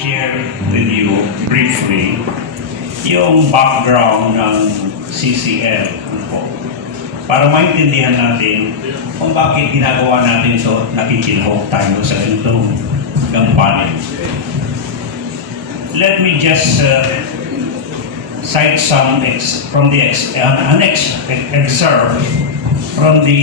share with you briefly yung background ng CCL para maintindihan natin kung bakit ginagawa natin ito, nakikilhok tayo sa ganitong gampanin. Let me just cite some excerpt from the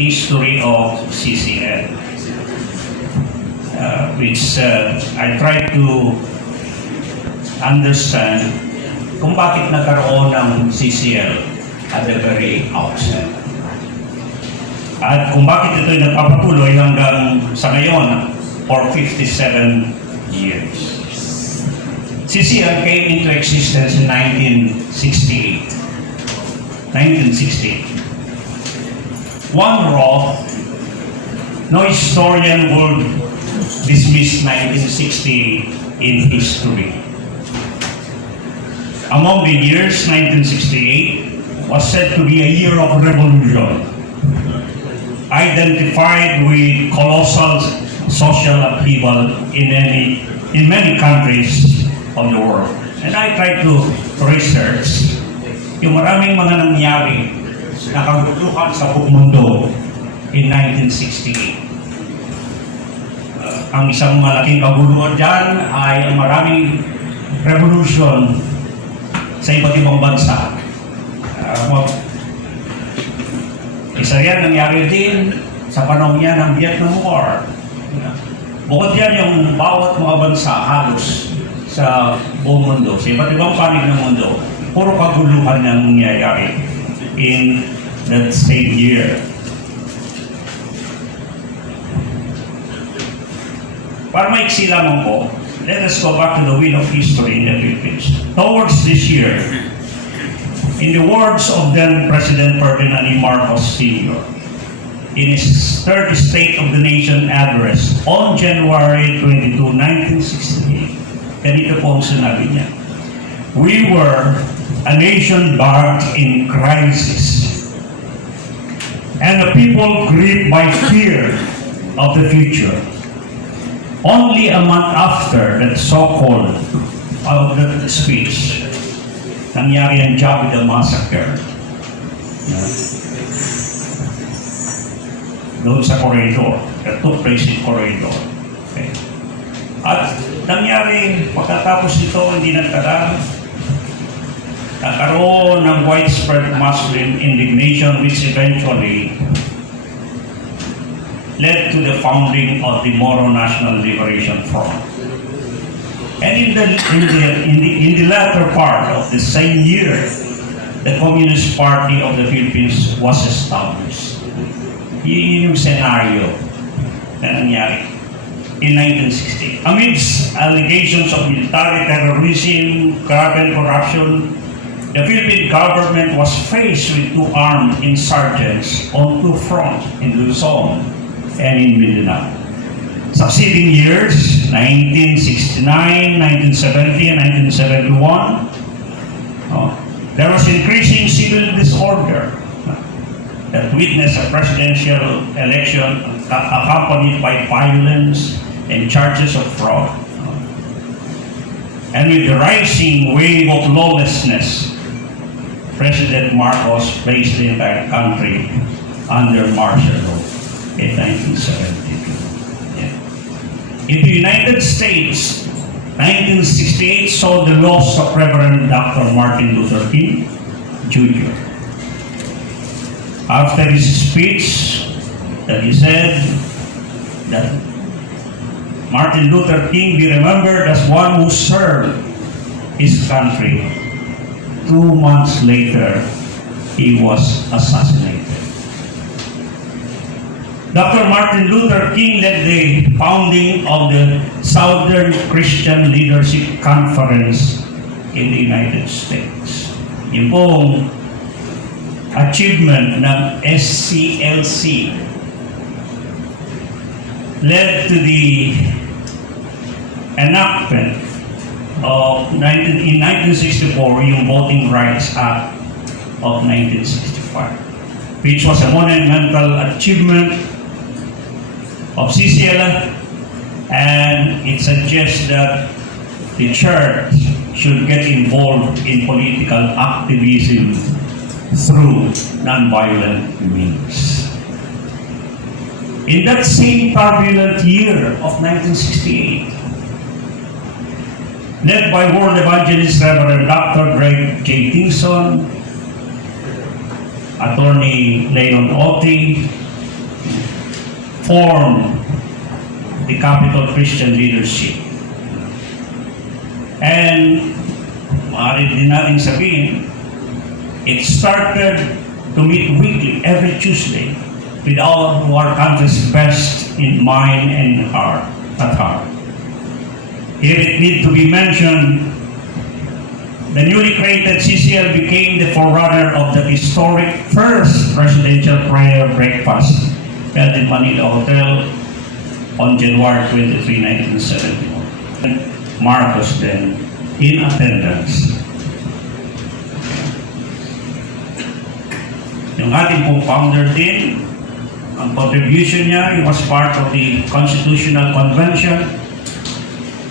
history of CCL, which I try to understand kung bakit nagkaroon ng CCL at the very outset. At kung bakit ito'y nagpapatuloy hanggang sa ngayon for 57 years. CCL came into existence in 1968. One Roth, no historian would dismiss 1960 in history. Among the years, 1968 was said to be a year of revolution, identified with colossal social upheaval in many countries of the world. And I tried to research yung maraming mga nangyari na kaguluhan sa buong mundo in 1968. Ang isang malaking kaguluhan dyan ay ang maraming revolution sa iba't ibang bansa. Isa yan nangyari din sa panahon niya ng Vietnam War. Bukod yan yung bawat mga bansa halos sa buong mundo, sa iba't ibang panig ng mundo, puro kaguluhan na nangyayari in that same year. Para maiksi lamang po, let us go back to the wheel of history in the Philippines. Towards this year, in the words of then President Ferdinand E. Marcos Sr., in his third State of the Nation address on January 22, 1968, ganito po ang sinabi niya, "We were a nation barked in crisis, and the people gripped by fear of the future. Only a month after that so-called speech, nangyari ang Javidal massacre. Doon sa corridor, that took place in corridor. Okay. At nangyari, pagkatapos ito, hindi nagtagal, nagkaroon ng widespread Muslim indignation which eventually led to the founding of the Moro National Liberation Front. And in the latter part of the same year, the Communist Party of the Philippines was established. Yun yung scenario na nangyari in 1960. Amidst allegations of military terrorism, gravel corruption, the Philippine government was faced with two armed insurgents on two fronts, in Luzon and in Mindanao. Succeeding years, 1969, 1970, and 1971, there was increasing civil disorder that witnessed a presidential election accompanied by violence and charges of fraud. And with the rising wave of lawlessness, President Marcos placed the entire country under martial law in 1972. In the United States, 1968 saw the loss of Reverend Dr. Martin Luther King Jr. After his speech, that he said that Martin Luther King be remembered as one who served his country. 2 months later, he was assassinated. Dr. Martin Luther King led the founding of the Southern Christian Leadership Conference in the United States. Yung pong achievement ng SCLC led to the enactment of in 1964 yung Voting Rights Act of 1965, which was a monumental achievement of CCL, and it suggests that the church should get involved in political activism through nonviolent means. In that same turbulent year of 1968, led by world evangelist Reverend Dr. Greg J. Dingson, Attorney Leon Otti, formed the Capital Christian Leadership. And maaari din natin sabihin, it started to meet weekly, every Tuesday, with all who are country's best in mind and heart, at heart. Here it needs to be mentioned, the newly created CCL became the forerunner of the historic first presidential prayer breakfast held in Manila Hotel on January 23, 1971. Marcos then in attendance. Yung ating pong founder din, ang contribution niya, he was part of the Constitutional Convention.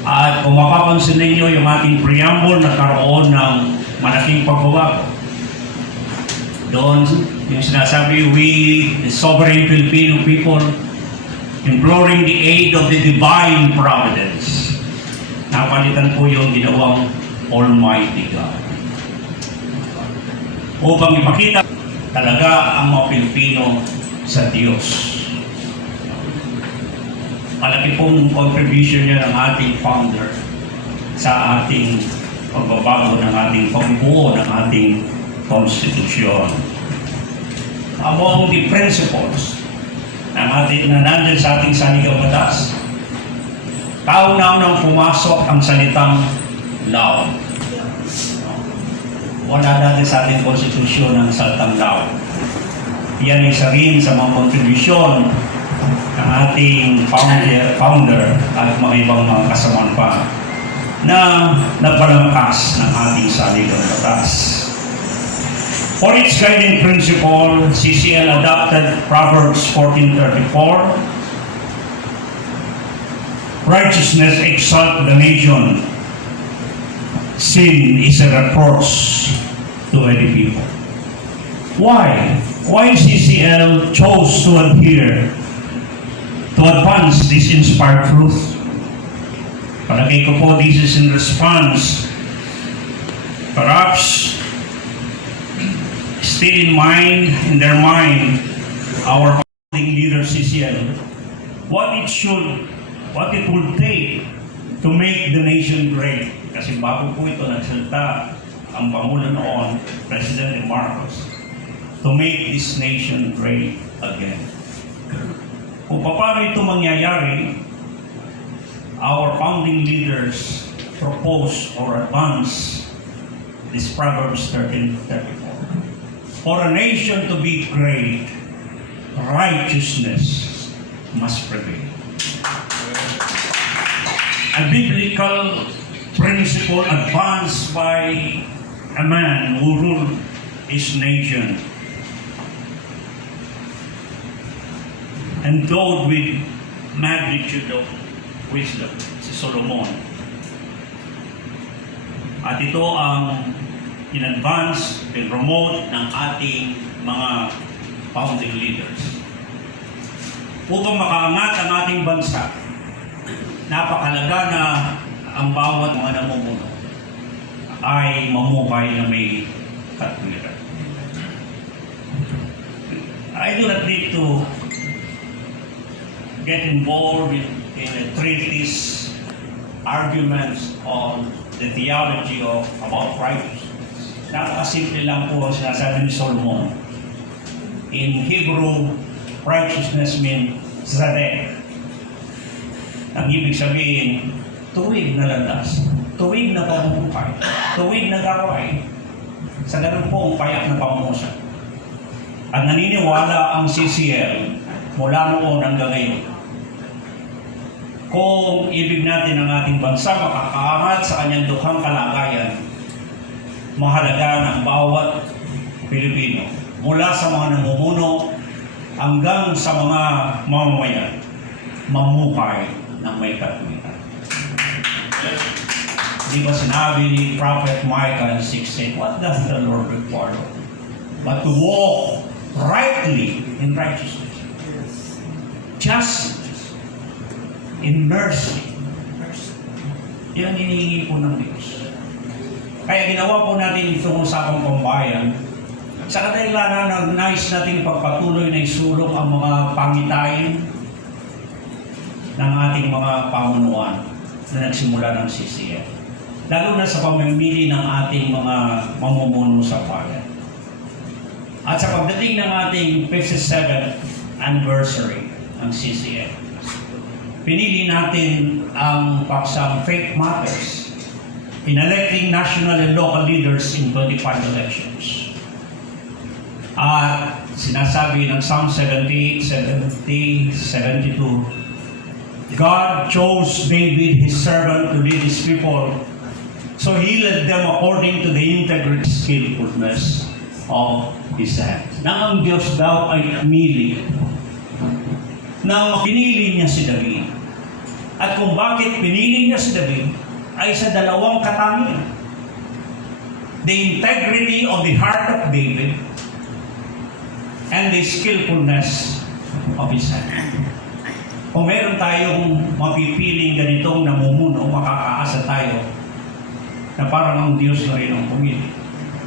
At kung mapapansin ninyo, yung ating preamble nagkaroon ng malaking pagbabago. Doon, yung sinasabi, we, the sovereign Filipino people, imploring the aid of the divine providence. Napalitan po yung ginawang Almighty God. Upang ipakita talaga ang mga Pilipino sa Diyos. Malaki pong contribution niya ng ating founder sa ating pagbabago ng ating pagbuo ng ating konstitusyon. Among the principles na nandun sa ating saligang batas, kauna-unang pumasok ang salitang law. Wala natin sa ating konstitusyon ang salitang law. Yan isa rin sa mga kontribusyon ng ating founder at mga ibang mga kasamaan pa na nagpalangkas ng ating saligang batas. For its guiding principle, CCL adopted Proverbs 14:34. Righteousness exalts the nation. Sin is a reproach to any people. Why? Why CCL chose to adhere, to advance this inspired truth? Palagay ko po, this is in response, perhaps still in their mind, our founding leader CCL, what it will take to make the nation great. Kasi bago po ito nagsalita ang Pangulo noon, President Marcos, to make this nation great again. Kung paano ito mangyayari, our founding leaders propose or advance this Proverbs 13:34. For a nation to be great, righteousness must prevail. A biblical principle advanced by a man who ruled his nation, endowed with magnitude of wisdom, si Solomon. At ito ang in-advance, in-promote ng ating mga founding leaders. Upang makaangat ang ating bansa, napakalaga na ang bawat mga namumuno ay mamuhay na may katwiran. I do not need to get involved in a treatise arguments on the theology about righteousness. Napakasimple lang po ang sinasabi ni Solomon. In Hebrew, righteousness means tzadek. Ang ibig sabihin, tuwid na landas, tuwid na pamumuhay, tuwid na gawain, sa ganun po ang payak na pamumusa. At naniniwala ang CCL mula noon hanggang ngayon. Kung ibig natin ang ating bansa makakaangat sa kanyang dukhang kalagayan, mahalaga ng bawat Pilipino, mula sa mga namumuno hanggang sa mga mamamayan, mamuhay ng may katwiran. Di ba sinabi ni Prophet Micah in 6:8, what does the Lord require of you? But to walk rightly in righteousness, justice, in mercy. Yan hinihingi po ng Diyos. Kaya ginawa po natin itong usapang pambayan sa kadahilanan na nais natin pagpatuloy na isulong ang mga pangitain ng ating mga pamunuan na nagsimula ng CCF. Lalo na sa pamimili ng ating mga mamumuno sa bayan. At sa pagdating ng ating 57th anniversary ng CCF, pinili natin ang paksang Faith Matters in electing national and local leaders in 25 elections. At sinasabi ng Psalm 78, 70, 72, God chose David, his servant, to lead his people, so he led them according to the integrity, skillfulness of his hand. Nang ang Diyos daw ay pumili, nang pinili niya si David. At kung bakit pinili niya si David, ay sa dalawang katangian. The integrity of the heart of David and the skillfulness of his hand. Kung meron tayong mapipiling ganitong namumuno, makakaasa tayo na parang ang Diyos na rin ang pumili.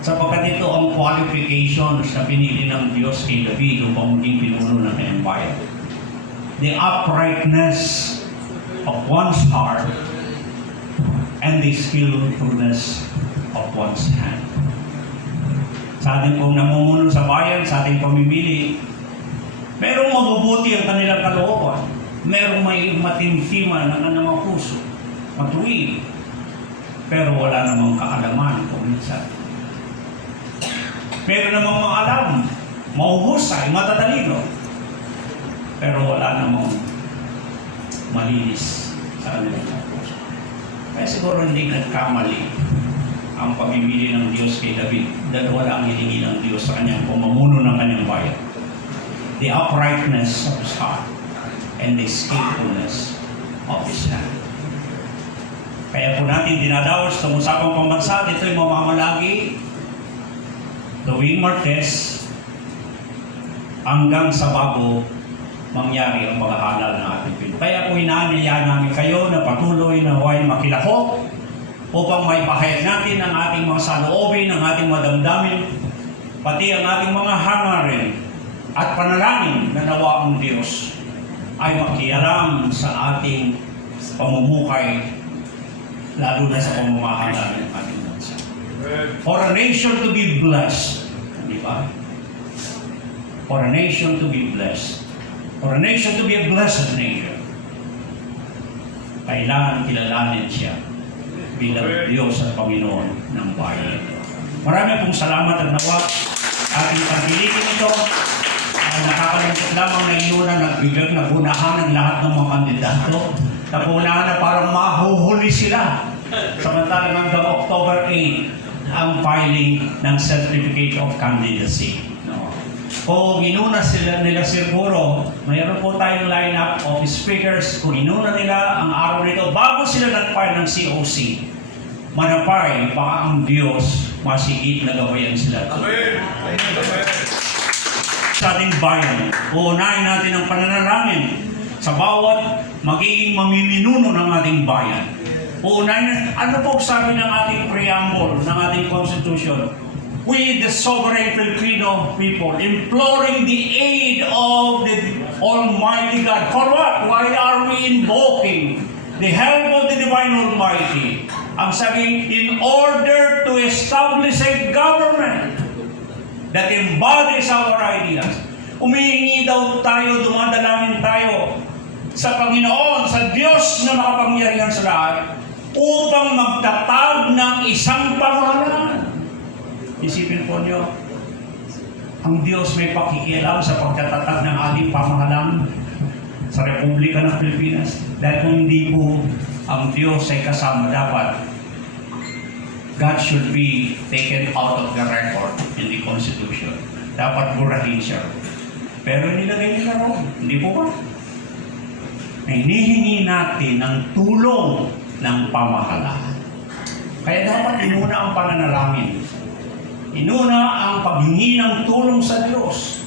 Sapagkat ito ang qualifications na pinili ng Diyos kay David upang maging pinuno ng kanyang bayan. The uprightness of one's heart and the skillfulness of one's hand. Sa ating pong namumuno sa bayan, sa ating pamimili, merong mabubuti ang kanilang kalooban. Merong may matintiman ng anumang puso, matuwid, pero wala namang kaalaman kung minsan. Meron namang maalam, mauhusay, matatalino, pero wala namang malinis sa kanilang puso. Kaya siguro hindi nagkamali ang pamimili ng Diyos kay David dahil wala ang hiningi ng Diyos sa kanyang pamamuno ng kanyang bayan. The uprightness of his heart and the skillfulness of his hand. Kaya po natin dinadaos sa usapang pambansa, ito'y mamamalagi tuwing Martes hanggang sa bago mangyari ang mga halal ng ating Pilipinas. Kaya po inaanyayahan namin kayo na patuloy na huwag makilahok upang may pahayag natin ang ating mga saloobin, ang ating madamdamin, pati ang ating mga hangarin at panalangin na nawa ang Diyos ay makialam sa ating pamumukay, lalo na sa pamamahala ng ating bansa. For a nation to be blessed, di ba? For a nation to be blessed. For a nation to be a blessed nation, kailangan kilalanin siya bilang Diyos at Panginoon ng bayan. Marami pong salamat at nawa ating pagpilitin ito. Nakakalungkot lamang na inuna nagbigay na gunahan ng lahat ng mga kandidato. Nagunahan na parang mahuhuli sila. Samantalang hanggang October 8 ang filing ng Certificate of Candidacy. Kung inuna sila nila siguro, mayroon po tayong lineup of speakers. Kung inuna nila ang araw nito, bago sila nag-file ng COC, manapay, baka ang Diyos masigit na gabayan sila. Amen. Sa ating bayan, uunahin natin ang pananalangin sa bawat magiging mamiminuno ng ating bayan. Uunahin natin, ano po sabi ng ating preamble, ng ating Constitution? We, the sovereign Filipino people, imploring the aid of the Almighty God. For what? Why are we invoking the help of the Divine Almighty? Ang sabi, in order to establish a government that embodies our ideas. Umihingi daw tayo, dumadalangin tayo sa Panginoon, sa Diyos na makapangyarihan sa lahat, upang magtatag ng isang pamahalaan. Isipin po niyo, ang Diyos may pakikialam sa pagtatatag ng ating pamahalaan sa Republika ng Pilipinas. Dahil kung hindi po ang Diyos ay kasama, dapat God should be taken out of the record in the Constitution. Dapat burahin siya. Pero nilagay nila ron. Hindi po ba? Hinihingi natin ng tulong ng pamahalaan. Kaya dapat inuna ang pananalangin. Inuna ang paghingi ng tulong sa Diyos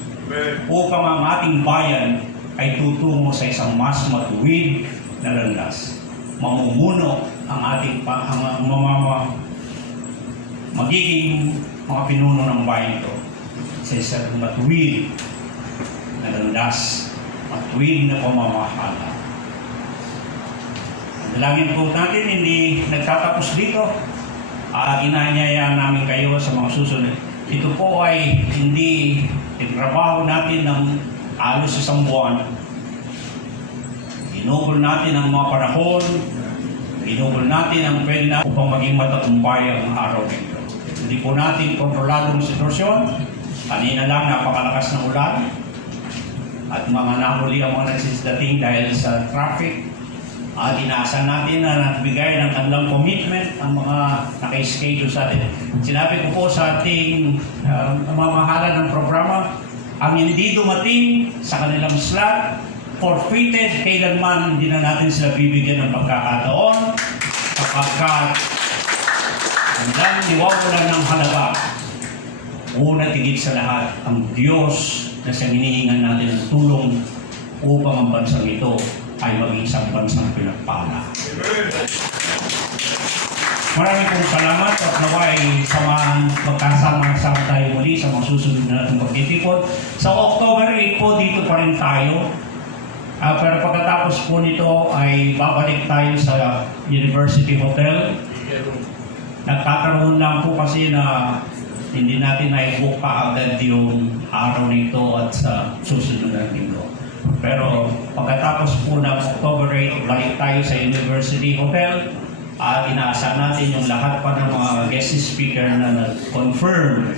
upang ang ating bayan ay tutungo sa isang mas matuwid na landas. Mamumuno ang ating magiging mga pinuno ng bayan ito sa isang matuwid na landas, matuwid na pamamahala. Ang dalangin po natin hindi nagtatapos dito. Inanyaya namin kayo sa mga susunod. Ito po ay hindi trabaho natin ng alos isang buwan. Ginugol natin ang mga panahon, ginugol natin ang pwede na upang maging matagumpay ang araw nito. Hindi po natin kontrolado ang sitwasyon. Kanina lang napakalakas ng ulan at mga nahuli ang mga nagsisdating dahil sa traffic. Inaasahan natin na nagbigay ng kanilang commitment ang mga naka-schedule sa atin. Sinabi ko po sa ating mamahala ng programa, ang hindi dumating sa kanilang slot, forfeited, kailanman hindi na natin sila bibigyan ng pagkakataon kapagkat hanggang niwawalan ng halaga. Una tigit sa lahat, ang Diyos na sa hinihingan natin ng tulong upang ang bansang ito ay maging isang bansang pinagpala. Maraming pong salamat at naway magkasama-sama tayo muli sa mga susunod na natin pagtitipon. Sa October 8 po, dito pa rin tayo. Pero pagkatapos po nito ay babalik tayo sa University Hotel. Nagkakaroon lang po kasi na hindi natin na-book agad yung araw nito at sa susunod na linggo. Pero pagkatapos po ng October 8, balik tayo sa University Hotel at inaasahan natin yung lahat pa ng mga guest speaker na nag-confirm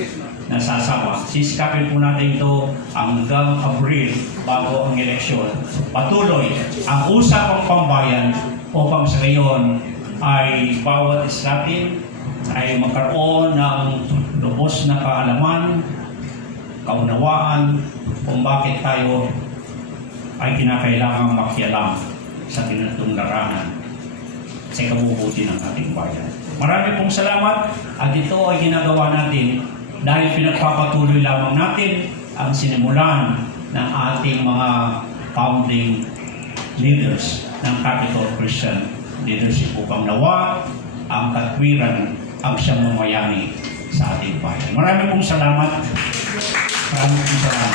na sasama. Sisikapin po natin ito hanggang Abril bago ang eleksyon. Patuloy ang usapang pambayan upang sa ngayon ay bawat isa natin ay magkaroon ng lubos na kaalaman, kaunawaan kung bakit tayo ay kinakailangang makialam sa tinatunglarangan sa ikabubuti ng ating bayan. Marami pong salamat at ito ay ginagawa natin dahil pinagpapatuloy lamang natin ang sinimulan ng ating mga founding leaders ng Capital Christian Leadership upang nawa ang katwiran ang siyang mamayani sa ating bayan. Marami pong salamat. Marami pong salamat.